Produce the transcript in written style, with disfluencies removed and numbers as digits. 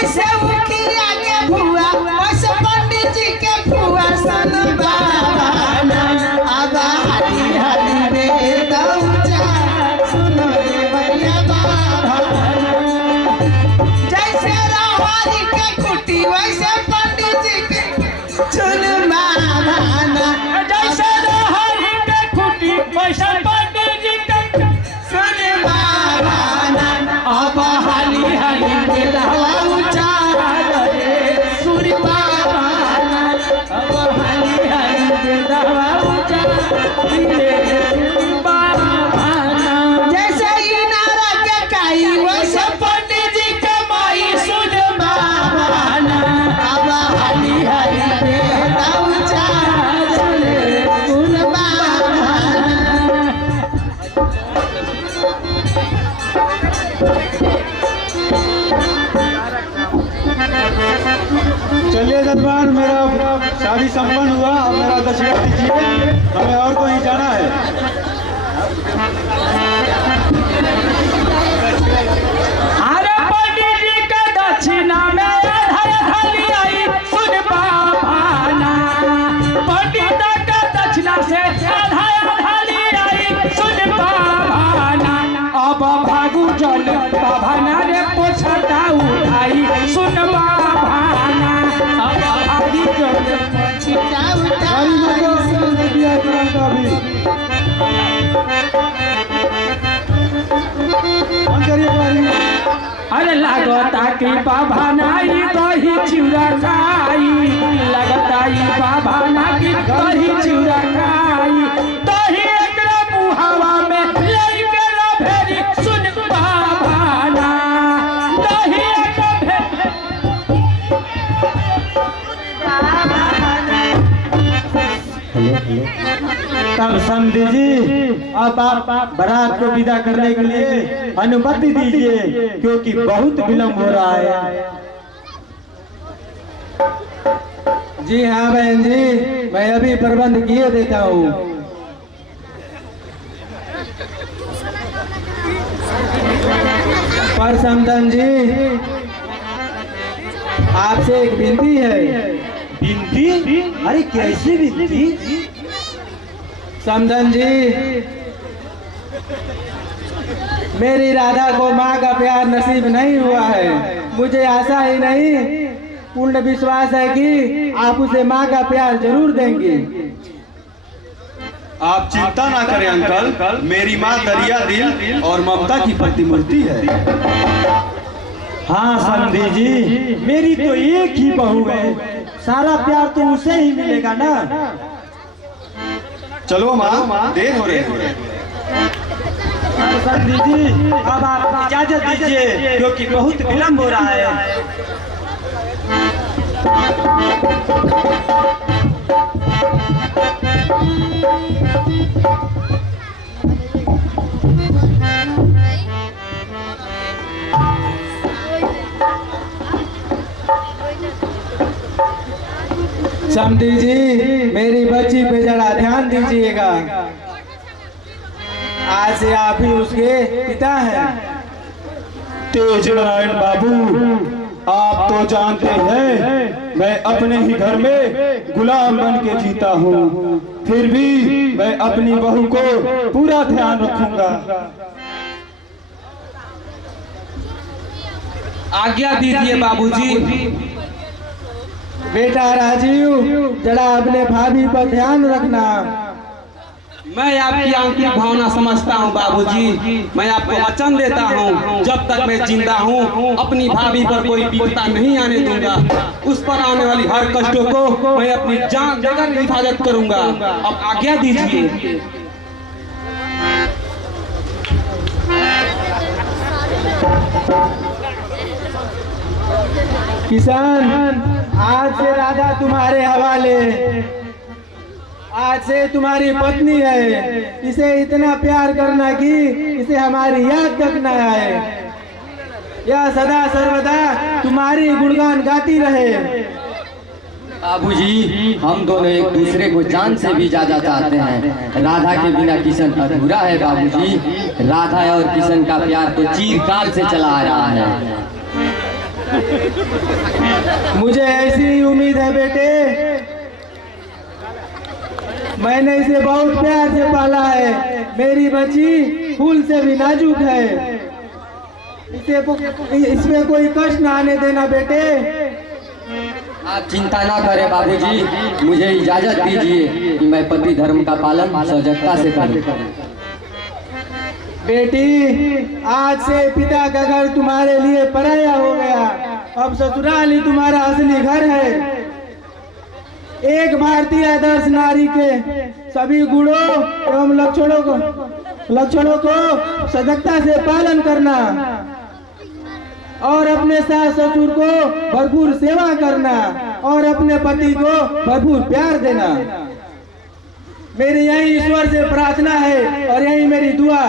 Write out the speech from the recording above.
जैसे मुखिया के फुआ वैसे पंडित जी के फुआ सन बाबाना अब हाली हाली में दौचा सुनो रे भैया बाबाना जैसे राहरी के कुटी वैसे पंडित जी के चुन बाबाना जैसे राहरी के कुटी वैसे पंडित जी के सुन बाबाना अब हाली हाली में दौचा सुन बाबाना अब हाली हाली में दौचा जैसे इनारा के काई वैसे पंडित जी के माई सुन बाबाना अब हाली हाली में दौचा सुन बाबाना चलिए जजमान, मेरा शादी संपन्न हुआ। अब मेरा दक्षिणा दीजिए, हमें और कहीं जाना है। अरे पंडित जी के दक्षिणा में आधा थाली आई सुन बाबाना पंडित के दक्षिणा से आधा थाली आई सुन बाबाना अब भागु जल बाबाना रे पोछटा उठाई सुन बाबाना अब भागी जल पोछटा अरे लगता कि बाबा नाई दही चूड़ा खाई लगता ही बाबा ना की दही चूड़ा खाई दही एकरा मुहावा में लेके ला फेरी सुन बाबा ना दही एकरा तब समझी जी, अब आप बारात को विदा करने के लिए अनुमति दीजिए, क्योंकि बहुत विलम्ब हो रहा है। जी हाँ बहन जी, मैं अभी प्रबंध किए देता हूँ। पर समदन जी, आपसे एक विनती है। विनती? अरे कैसी विनती? समदन जी, मेरी राधा को माँ का प्यार नसीब नहीं हुआ है। मुझे आशा ही नहीं, पूर्ण विश्वास है कि आप उसे माँ का प्यार जरूर देंगे। आप चिंता ना करें अंकल, मेरी माँ दरिया दिल और ममता की प्रतिमूर्ति है। हाँ समझी जी, मेरी तो एक ही बहू है, सारा प्यार तो उसे ही मिलेगा ना। चलो माँ, देर हो रही है। समझी जी, अब आप इजाजत दीजिए, क्योंकि बहुत विलम्ब हो रहा है। समधी जी, मेरी बच्ची पे जरा ध्यान दीजिएगा। आज से आप ही उसके पिता हैं। तेज नारायण बाबू, आप तो जानते हैं मैं अपने ही घर में गुलाम बन के जीता हूँ, फिर भी मैं अपनी बहू को पूरा ध्यान रखूंगा। आज्ञा दीजिए बाबूजी। बेटा राजीव, जरा अपने भाभी पर ध्यान रखना। मैं आपकी आंतरिक भावना समझता हूं बाबूजी। मैं आपको वचन देता हूं, जब तक मैं जिंदा हूं अपनी भाभी पर कोई विपदा नहीं आने दूंगा। उस पर आने वाली हर कष्टों को मैं अपनी जान देकर हिफाजत करूंगा। अब आज्ञा दीजिए। किसान, आज से राधा तुम्हारे हवाले। आज से तुम्हारी पत्नी है। इसे इतना प्यार करना कि इसे हमारी याद तक न आए। यह सदा सर्वदा तुम्हारी गुणगान गाती रहे। बाबूजी, हम दोनों एक दूसरे को जान से भी ज्यादा चाहते हैं। राधा के बिना किशन अधूरा है बाबूजी। राधा और किशन का प्यार तो चिरकाल से चला आ रहा है। मुझे ऐसी ही उम्मीद है बेटे। मैंने इसे बहुत प्यार से पाला है। मेरी बच्ची फूल से भी नाजुक है। इसमें कोई कष्ट ना आने देना बेटे। आप चिंता ना करें बाबूजी, मुझे इजाजत दीजिए कि मैं पति धर्म का पालन सजगता से करूं। बेटी, आज से पिता का घर तुम्हारे लिए पराया हो गया। अब ससुराल ही तुम्हारा असली घर है। एक भारतीय आदर्श नारी के सभी गुणों एवं लक्षणों को सजगता से पालन करना और अपने सास ससुर को भरपूर सेवा करना और अपने पति को भरपूर प्यार देना। मेरी यही ईश्वर से प्रार्थना है और यही मेरी दुआ।